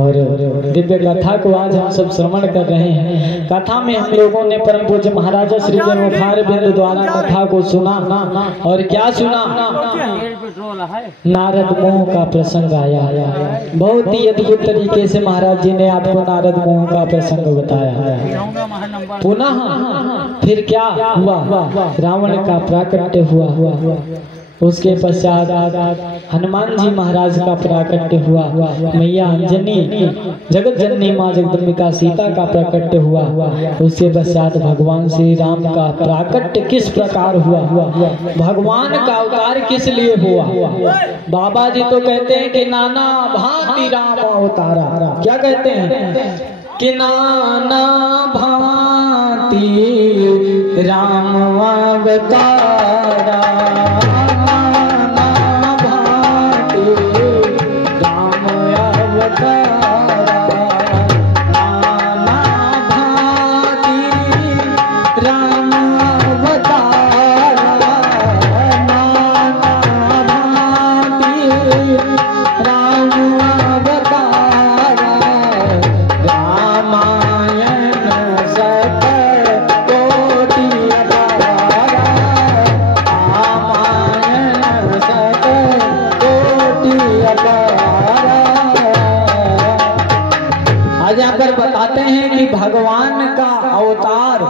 और दिव्य कथा को आज हम सब श्रवण कर रहे हैं। कथा में हम लोगों ने परम पूज्य महाराज श्री जन्मोखार बिंदु द्वारा कथा को सुना और क्या सुना, नारद मोह का प्रसंग आया। बहुत ही अद्भुत तरीके से महाराज जी ने आपको नारद मोह का प्रसंग बताया। पुनः फिर क्या हुआ, रावण का प्राकट्य हुआ। उसके पश्चात हनुमान जी महाराज का प्राकट्य हुआ। मैया अंजनी जगत जननी माँ जगदम्बिका सीता का प्राकट्य हुआ। उसके पश्चात भगवान श्री राम का प्राकट्य किस प्रकार हुआ, भगवान का अवतार किस लिए हुआ। बाबा जी तो कहते हैं कि नाना भांति राम अवतारा। क्या कहते हैं कि नाना भांति राम अवतारा, भगवान का अवतार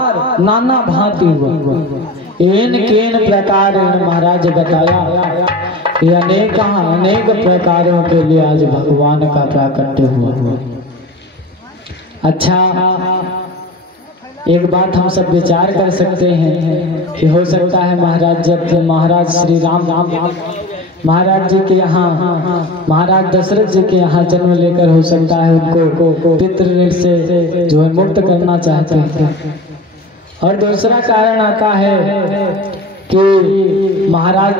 नाना भांति हुआ। एन केन प्रकार महाराज बताया, ये अनेक प्रकारों के लिए आज भगवान का प्राकट्य हुआ। अच्छा, एक बात हम सब विचार कर सकते हैं कि हो सकता है महाराज जब महाराज श्री राम महाराज जी के यहाँ, महाराज दशरथ जी के यहाँ जन्म लेकर हो सकता है उनको पितृ से जो है मुक्त करना चाहते हैं। और दूसरा कारण आता है कि महाराज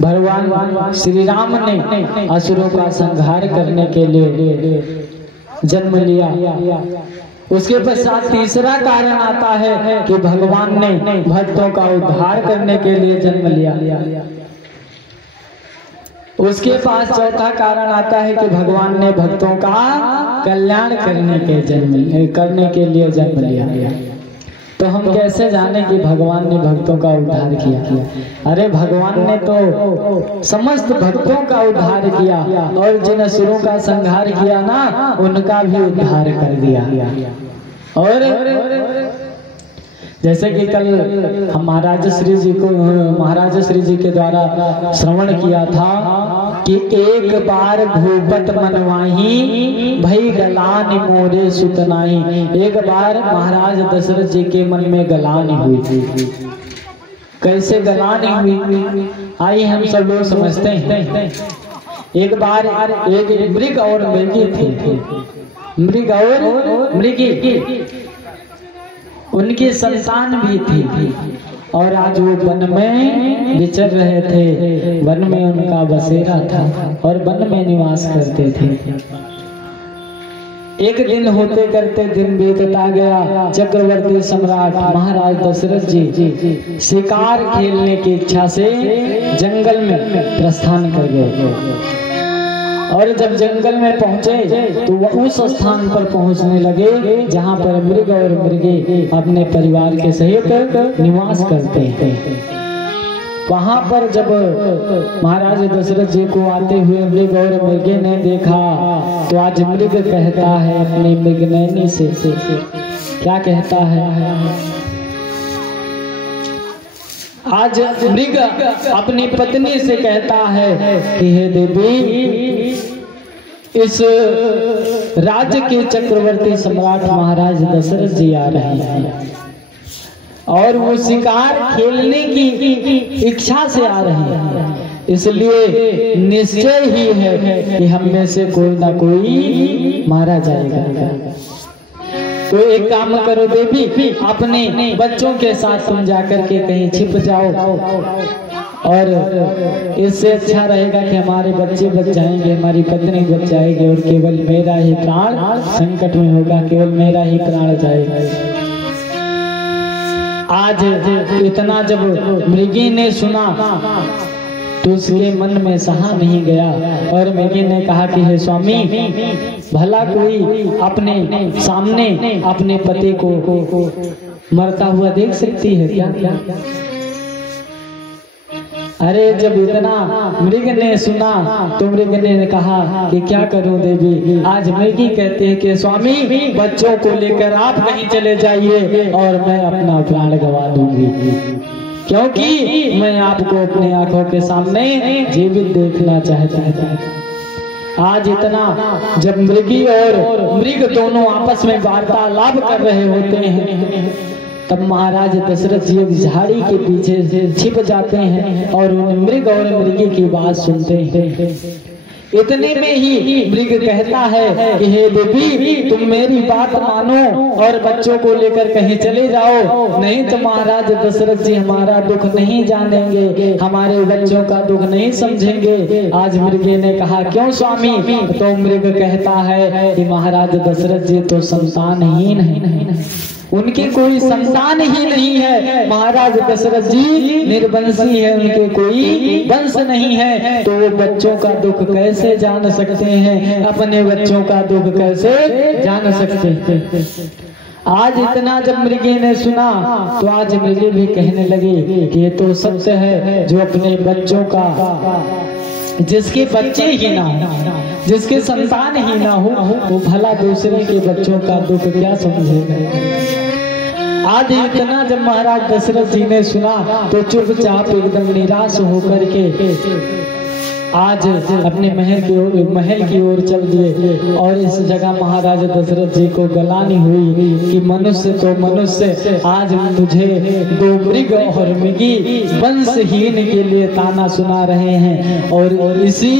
भगवान श्री राम ने असुरों का संहार करने के लिए जन्म लिया। उसके पश्चात तीसरा कारण आता है कि भगवान ने भक्तों का उद्धार करने के लिए जन्म लिया। उसके पास चौथा कारण आता है कि भगवान ने भक्तों का कल्याण करने के लिए जन्म लिया। तो हम कैसे जाने कि भगवान ने भक्तों का उद्धार किया? अरे भगवान ने तो समस्त भक्तों का उद्धार किया और जिन असुरों का संहार किया ना, उनका भी उद्धार कर दिया। और जैसे कि कल हम महाराज श्री जी के द्वारा श्रवण किया था कि एक बार भूपत मनवाही भई गलानी मोरे सुतनाही। एक बार महाराज दशरथ जी के मन में गलानी हुई थी। कैसे गलानी हुई, आई हम सब लोग समझते हैं। एक बार एक मृग और मृगी थी, मृग और मृगी, उनकी संतान भी थी और आज वो वन में विचर रहे थे। वन में उनका बसेरा था और वन में निवास करते थे। एक दिन होते करते दिन बीतता गया। चक्रवर्ती सम्राट महाराज दशरथ जी शिकार खेलने की इच्छा से जंगल में प्रस्थान कर गए। और जब जंगल में पहुंचे तो वह उस स्थान पर पहुंचने लगे जहां पर मृग और मृगी अपने परिवार के सहित निवास करते हैं। वहां पर जब महाराज दशरथ जी को आते हुए मृग और मृगी ने देखा तो आज मृग कहता है अपनी मृगनैनी से, क्या कहता है? आज मृग अपनी पत्नी से कहता है कि हे देवी, इस राज्य के चक्रवर्ती सम्राट महाराज दशरथ जी आ रहे हैं और वो शिकार खेलने की इच्छा से आ रहे हैं, इसलिए निश्चय ही है कि हम में से कोई ना कोई मारा जाएगा। तो एक काम करो देवी, अपने बच्चों के साथ तुम जाकर के कहीं छिप जाओ और इससे अच्छा रहेगा कि हमारे बच्चे बच जाएंगे, हमारी पत्नी बच जाएगी और केवल मेरा ही प्राण संकट में होगा, केवल मेरा ही प्राण जाएगा। आज इतना जब मृगी ने सुना तो उसके मन में सहा नहीं गया और मृगी ने कहा कि हे स्वामी, भला कोई अपने सामने अपने पति को मरता हुआ देख सकती है क्या? अरे जब इतना मृग ने सुना तो मृग ने कहा कि क्या करूं देवी। आज मृगी कहते हैं कि स्वामी, बच्चों को लेकर आप कहीं चले जाइए और मैं अपना प्राण गंवा दूंगी, क्योंकि मैं आपको अपनी आंखों के सामने जीवित देखना चाहता था। आज इतना जब मृगी और मृग दोनों आपस में वार्तालाप कर रहे होते हैं, तब महाराज दशरथ जी एक झाड़ी के पीछे से छिप जाते हैं और उन मृग और मृगी की बात सुनते हैं। इतने में ही मृग कहता है कि हे देवी, तुम मेरी बात मानो और बच्चों को लेकर कहीं चले जाओ, नहीं तो महाराज दशरथ जी हमारा दुख नहीं जानेंगे, हमारे बच्चों का दुख नहीं समझेंगे। आज मृगे ने कहा क्यों स्वामी? तो मृग कहता है कि महाराज दशरथ जी तो संतानहीन है, उनके कोई संतान ही नहीं है। महाराज दशरथ जी निर्वंशी है, उनके कोई वंश नहीं है, तो वो बच्चों का दुख कैसे जान सकते हैं? अपने बच्चों का दुख कैसे जान सकते हैं? आज इतना जब मृगे ने सुना तो आज मृगे भी कहने लगे कि ये तो सत्य है, जो अपने बच्चों का, जिसके बच्चे ही ना हो, जिसके संतान ही ना हो, वो भला दूसरे के बच्चों का दुख क्या समझेगा? आज इतना जब महाराज दशरथ जी ने सुना तो चुपचाप एकदम निराश होकर के आज अपने महल की ओर चल दिए। और इस जगह महाराज दशरथ जी को गलानी हुई कि मनुष्य तो मनुष्य, आज मुझे दो मृग और मृगी वंशहीन के लिए ताना सुना रहे हैं। और इसी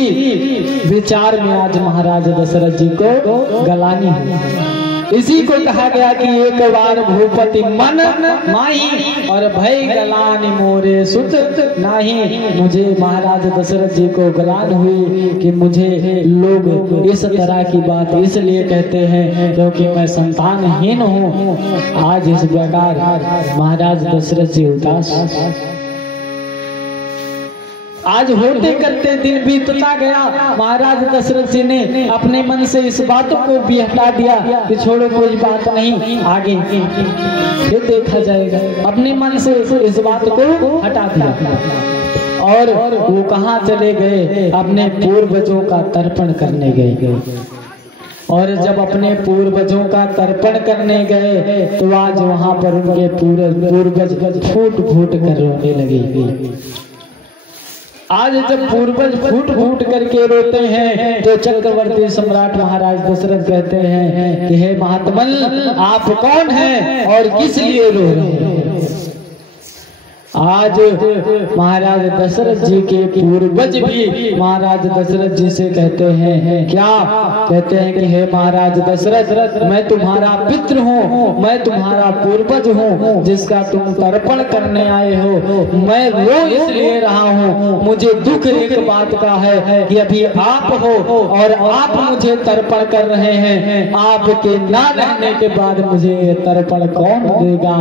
विचार में आज महाराज दशरथ जी को गलानी हुई। इसी को कहा गया कि एक बार भूपति मन माही और भय गलानी मोरे सुत नाही। मुझे महाराज दशरथ जी को गलान हुई कि मुझे लोग इस तरह की बात इसलिए कहते हैं क्योंकि मैं संतानहीन हूँ। आज इस प्रकार महाराज दशरथ जी उदास। आज होते करते दिन बीतता गया। महाराज दशरथ जी ने अपने मन से इस बातों को भी हटा दिया कि छोड़ो कोई बात नहीं, आगे फिर देखा जाएगा। अपने मन से इस बात को हटा दिया और वो कहाँ चले गए? अपने पूर्वजों का तर्पण करने गए। और जब अपने पूर्वजों का तर्पण करने गए तो आज वहां पर उनके पूर्वज फूट फूट कर रोने लगे। आज जब पूर्वज फूट फूट करके रोते हैं तो चक्रवर्ती सम्राट महाराज दशरथ कहते हैं कि हे महात्मन, आप कौन हैं और किस लिए रो रहे हैं? आज महाराज दशरथ जी के पूर्वज भी महाराज दशरथ जी से कहते हैं क्या? कहते हैं कि हे महाराज दशरथ, मैं तुम्हारा पितृ हूँ, मैं तुम्हारा पूर्वज हूँ जिसका तुम तर्पण करने आए हो। मैं रो इसलिए रहा हूँ, मुझे दुख एक बात का है कि अभी आप हो और आप मुझे तर्पण कर रहे हैं, आपके ना रहने के बाद मुझे तर्पण कौन देगा?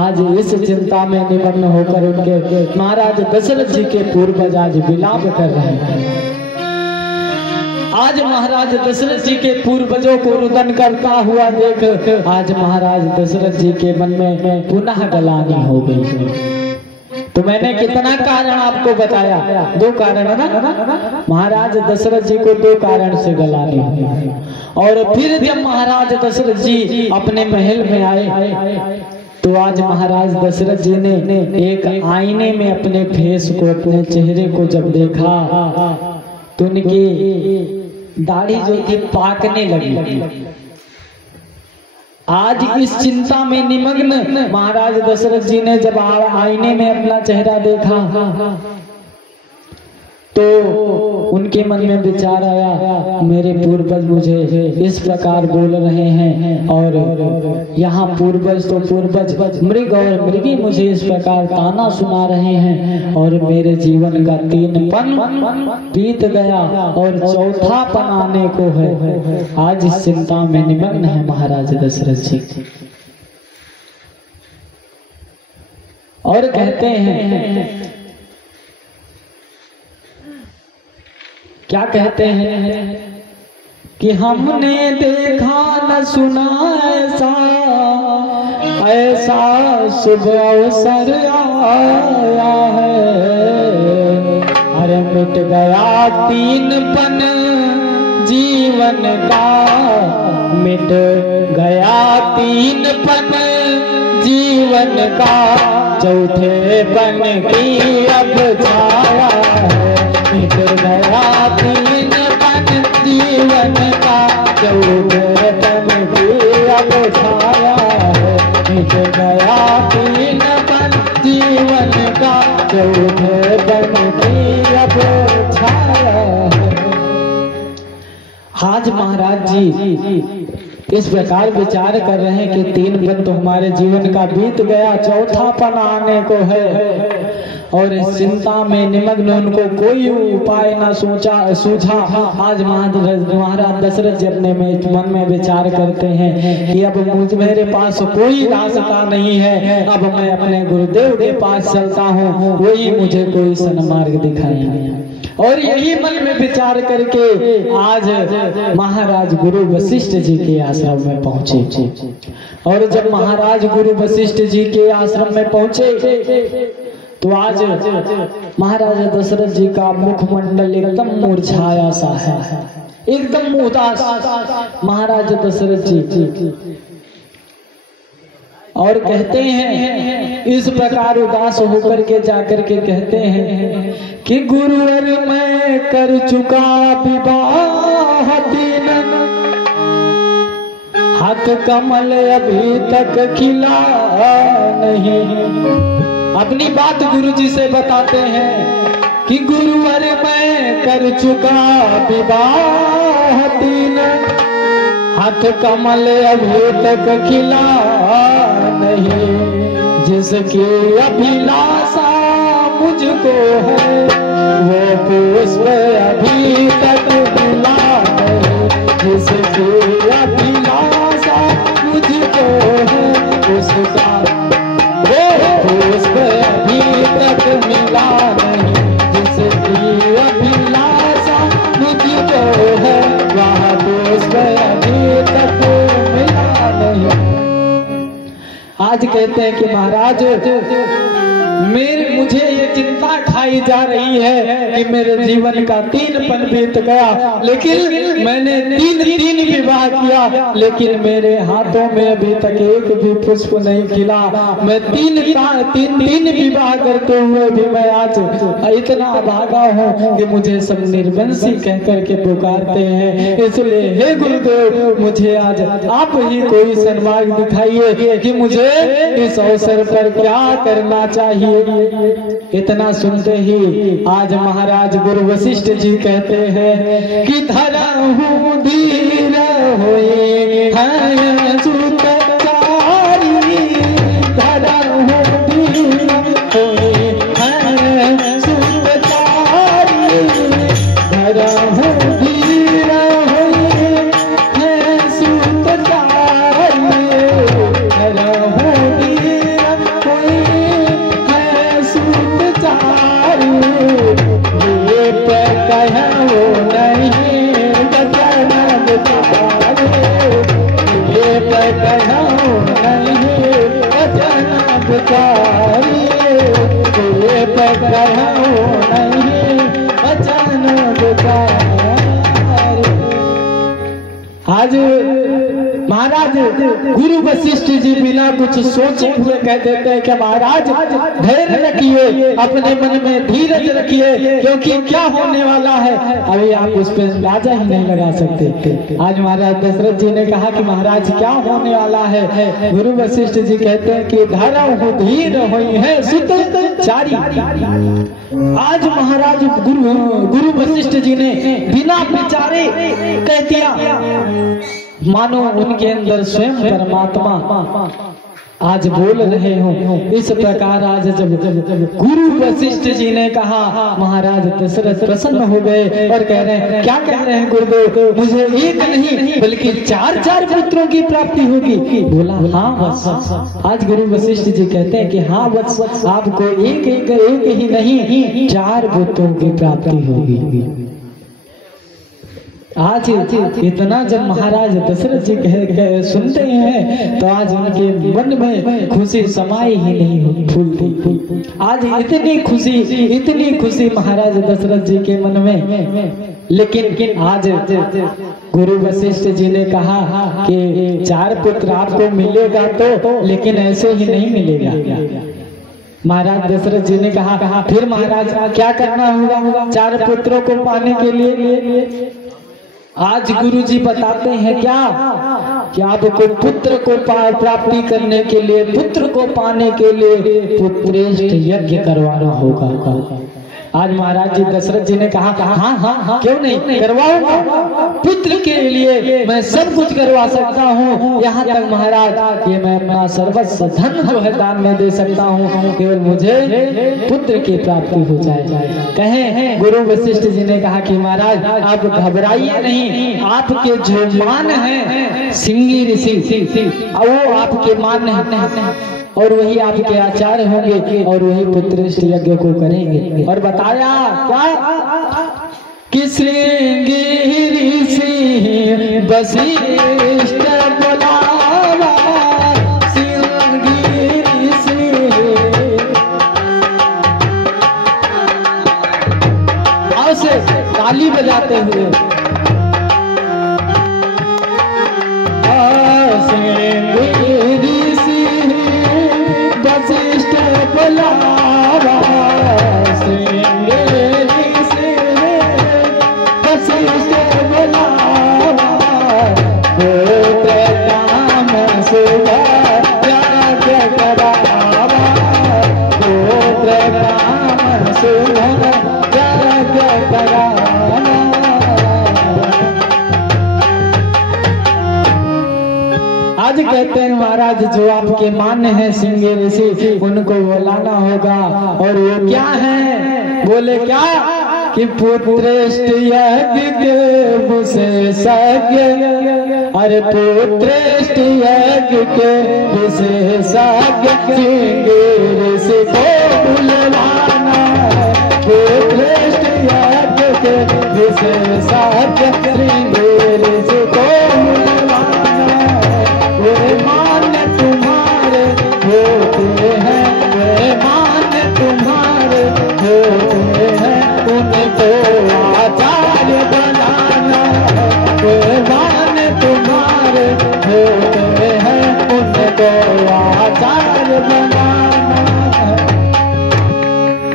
आज इस चिंता में निमग्न होकर उनके महाराज दशरथ जी के पूर्वज आज विलाप कर रहे हैं। आज महाराज दशरथ जी के पूर्वजों को रुदन करता हुआ देख आज महाराज दशरथ जी के मन में पुनः गलानी हो गई। तो मैंने कितना कारण आपको बताया? 2 कारण है ना। महाराज दशरथ जी को 2 कारण से गलानी हुई। और फिर जब महाराज दशरथ जी अपने महल में आए तो आज महाराज दशरथ जी ने एक आईने में अपने फेस को, अपने चेहरे को जब देखा तो उनकी दाढ़ी जो थी पाकने लगी। आज इस चिंता में निमग्न महाराज दशरथ जी ने जब आईने में अपना चेहरा देखा तो उनके मन में विचार आया, मेरे पूर्वज मुझे इस प्रकार बोल रहे हैं और यहाँ पूर्वज तो पूर्वज मृग और मृगी मुझे इस प्रकार ताना सुना रहे हैं और मेरे जीवन का 3 पन बीत गया और 4था पन आने को है। आज इस चिंता में निमग्न है महाराज दशरथ जी। और कहते हैं क्या कहते हैं कि हमने देखा न सुना ऐसा, ऐसा शुभ अवसर आया है। अरे मिट गया तीन पन जीवन का, मिट गया तीन पन जीवन का, चौथे पन की अब छाया है। मिट गया तीन पन जीवन का, चौथे पन की अब छाया है। मिट गया तीन पन जीवन का, चौथे पन की अब छाया है। आज महाराज जी इस प्रकार विचार कर रहे हैं कि तीन पन तो हमारे जीवन का बीत गया, चौथा पन आने को है। और इस चिंता में निमग्न उनको कोई उपाय ना सूझा। आज महाराज दशरथ जी अपने मन में विचार करते हैं कि अब मेरे पास कोई रास्ता नहीं है, अब मैं अपने गुरुदेव के पास चलता हूँ, वही मुझे कोई सन्मार्ग दिखाएंगे। और यही मन में विचार करके आज महाराज गुरु वशिष्ठ जी के आश्रम में पहुंचे। और जब महाराज गुरु वशिष्ठ जी के आश्रम में पहुंचे तो आज महाराजा दशरथ जी का मुखमंडल एकदम मुरझाया सा है, एकदम उदास महाराजा दशरथ जी। और कहते हैं इस प्रकार उदास होकर के जाकर के कहते हैं कि गुरुवर मैं कर चुका विवाह तीन, हाथ कमल अभी तक खिला नहीं। अपनी बात गुरु जी से बताते हैं कि गुरुवर मैं कर चुका विवाह तीन, हाथ कमल अभी तक खिला नहीं। जिसकी अभिलाषा मुझको है, वो पुष्प अभी तक मिला नहीं। जिसकी अभिलाषा मुझको है, उसका पुष्प अभी तक मिला नहीं। जिसकी अभिलाषा मुझको है, वह पुष्प अभी तक मिला नहीं। आज कहते हैं कि महाराज मुझे ये चिंता खाई जा रही है कि मेरे जीवन का तीन पन बीत गया, लेकिन मैंने तीन विवाह किया, लेकिन मेरे हाथों में अभी तक एक भी पुष्प नहीं खिला। मैं तीन विवाह करते हुए भी मैं आज इतना भागा हूँ कि मुझे सब निर्वंशी कह करके पुकारते हैं। इसलिए हे गुरुदेव, मुझे आज आप ही कोई सन्मार्ग दिखाइए कि मुझे इस अवसर पर क्या करना चाहिए। इतना सुनते ही आज महाराज गुरु वशिष्ठ जी कहते हैं कि धरा हूँ धीर होए हैं सुतचारी, धरा हूँ धीर होए हैं सुतचारी, धरा हूँ धीर होए हैं सुतचारी, धरा हूँ धीर होए हैं सुतचारी। ये पे कहूँ नहीं वचन बुझारे, ये पे कहूँ नहीं वचन बुझारे, ये पे कहूँ नहीं वचन बुझारे। आज महाराज गुरु वशिष्ठ जी बिना कुछ सोचे हुए कह देते हैं कि महाराज धैर्य रखिए, अपने मन में धीरज रखिए, क्योंकि क्या होने वाला है अभी आप उस पर अंदाजा ही नहीं लगा सकते। आज महाराज दशरथ जी ने कहा कि महाराज क्या होने वाला है। गुरु वशिष्ठ जी कहते हैं कि धरा हूँ धीर हुई है सुतचारी। आज महाराज गुरु वशिष्ठ जी ने बिना विचारे कह दिया, मानो उनके अंदर स्वयं परमात्मा आज बोल रहे हो। इस प्रकार आज जब गुरु वशिष्ठ जी ने कहा, महाराज दशरथ प्रसन्न हो गए और कह रहे हैं, क्या कह रहे हैं गुरुदेव, मुझे एक नहीं बल्कि चार पुत्रों की प्राप्ति होगी। बोला हाँ वत्स। आज गुरु वशिष्ठ जी कहते हैं कि हाँ वत्स, आपको एक ही नहीं 4 पुत्रों की प्राप्ति होगी। आज इतना जब महाराज दशरथ जी कह सुनते हैं तो आज उनके मन में खुशी समाई ही नहीं फूलती। आज इतनी खुशी महाराज दशरथ जी के मन में। लेकिन आज गुरु वशिष्ठ जी ने कहा कि 4 पुत्र आपको मिलेगा तो, लेकिन ऐसे ही नहीं मिलेगा। महाराज दशरथ जी ने कहा फिर महाराज क्या करना होगा 4 पुत्रों को पाने के लिए? आज गुरु जी बताते हैं क्या कि आपको पुत्र को प्राप्ति करने के लिए, पुत्र को पाने के लिए पुत्रेष्ठ यज्ञ करवाना होगा। आज महाराज जी दशरथ जी ने कहा हाँ क्यों नहीं करवाऊंगा, पुत्र के लिए मैं सब कुछ करवा सकता हूँ। यहाँ तक महाराज ये मैं अपना सर्वस्व धन जो है दान में दे सकता हूँ, केवल मुझे पुत्र की प्राप्ति हो जाए। कहे गुरु वशिष्ठ जी ने कहा कि महाराज आप घबराइए नहीं, आपके जो मान है सिंगी ऋषि वो आपके मान है और वही आपके आचार्य होंगे और वही पुत्रेष्ठ यज्ञ को करेंगे। और बताया क्या कि श्रृंगी ऋषि वशिष्ठ बुलावा, श्रृंगी ऋषि आओ से ताली बजाते हुए वशिष्ठ बुलावा, वशिष्ठ बुलावा, पुत्र काम सुबह यज्ञ करावा, पुत्र काम सुबह यज्ञ करावा। आज कहते हैं महाराज जो आपके मान्य है सिंगे ऋषि उनको बुलाना होगा। और वो क्या है? बोले क्या कि पुत्रेष्ठ यज्ञ के विशेषज्ञ, अरे पुत्रेष्ठ यज्ञ के विशेषज्ञ सिंगे ऋषि को बुलवाना है, पुत्रेष्ठ यज्ञ के विशेषज्ञ सिंगे ऋषि को वे मान तुम्हारे होते हैं, वे मान तुम्हारे होते हैं, उनको आचार्य बनाना है, वे मान तुम्हारे होते हैं, उनको आचार्य बनाना है।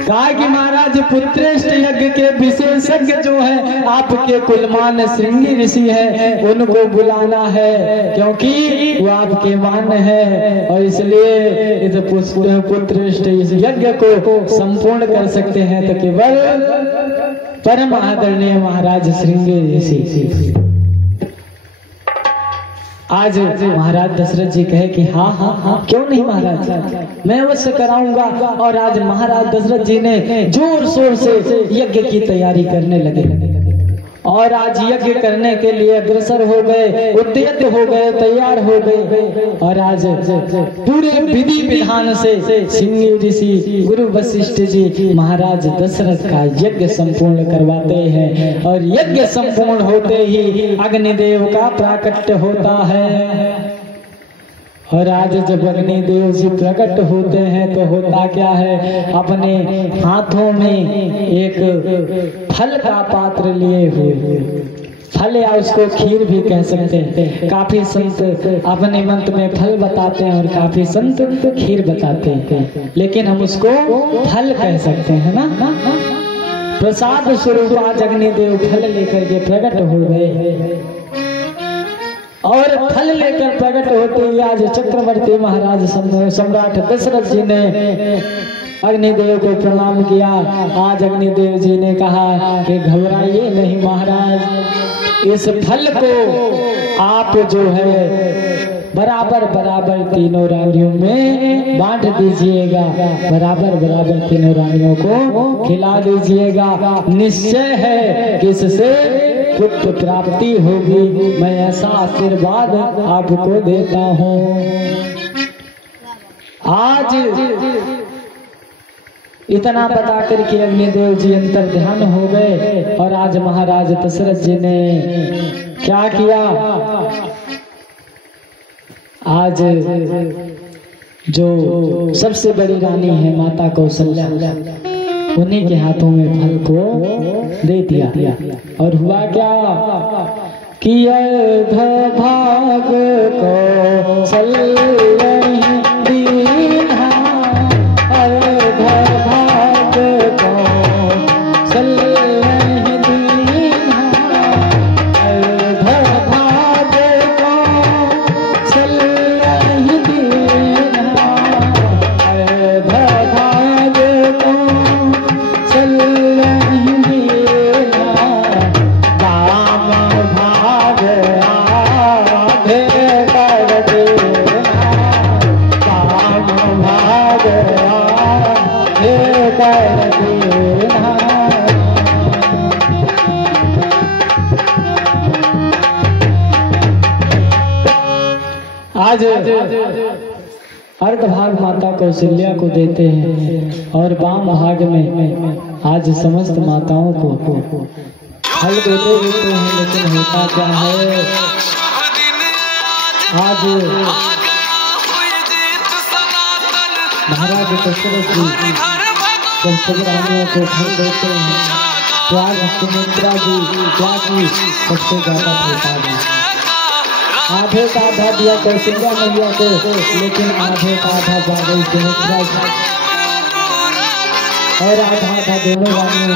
कहा कि महाराज पुत्रेष्ठ यज्ञ के विशेषज्ञ जो है आपके कुलमान श्रृंगी ऋषि है उनको बुलाना है, क्योंकि वो आपके मान है और इसलिए इस पुत्रेष्ठ इस यज्ञ को संपूर्ण कर सकते हैं तो केवल परम आदरणीय महाराज श्रृंगी ऋषि। आज महाराज दशरथ जी कहे कि हाँ क्यों नहीं महाराज मैं अवश्य कराऊंगा। और आज महाराज दशरथ जी ने जोर शोर से यज्ञ की तैयारी करने लगे और आज यज्ञ करने के लिए अग्रसर हो गए, उद्यत हो गए, तैयार हो गए। और आज पूरे विधि विधान से सिंगी ऋषि गुरु वशिष्ठ जी महाराज दशरथ का यज्ञ संपूर्ण करवाते हैं। और यज्ञ संपूर्ण होते ही अग्निदेव का प्राकट्य होता है। और आज जब अग्निदेव जी प्रकट होते हैं तो होता क्या है, अपने हाथों में एक फल का पात्र लिए हुए, फल या उसको खीर भी कह सकते हैं। काफी संत अपने मंत्र में फल बताते हैं और काफी संत खीर बताते हैं, लेकिन हम उसको फल कह सकते हैं ना। प्रसाद स्वरूप आज अग्निदेव फल लेकर के प्रकट हो गए। और फल लेकर प्रकट होते ही आज चक्रवर्ती महाराज सम्राट दशरथ जी ने अग्निदेव को प्रणाम किया। आज अग्निदेव जी ने कहा कि घबराइए नहीं महाराज, इस फल को आप जो है बराबर बराबर तीनों रानियों में बांट दीजिएगा, बराबर बराबर तीनों रानियों को खिला दीजिएगा। निश्चय है कि इससे पुत्र प्राप्ति होगी, मैं ऐसा आशीर्वाद आपको देता हूँ। आज इतना बता करके अग्निदेव जी अंतर ध्यान हो गए। और आज महाराज दशरथ जी ने क्या किया, आज जो सबसे बड़ी रानी है माता कौशल्या, उन्हीं के हाथों में फल को दे दिया। और हुआ क्या कि अर्ध भाग कौशल्या दीन्हा, अर्ध भाग कौशल्या दीन्हा, अर्ध भाग कौशल्या दीन्हा, अर्ध भाग कौशल्या दीन्हा, राम भाग आधे कर देना, राम भाग आधे कर देना। आज अर्ध भाग माता कौशल्या को देते हैं और वाम भाग में आज समस्त माताओं को फल देते हैं। लेकिन होता क्या है, आज महाराज दशरथ जी जब सब रानियों को फल देते हैं तो आज सुमित्रा जी क्या की सबसे ज्यादा फलता दी। आधे का आधा दिया कौशल्या मैया को, लेकिन आधे का आधा सुमित्रा जी और आधा दोनों रानियों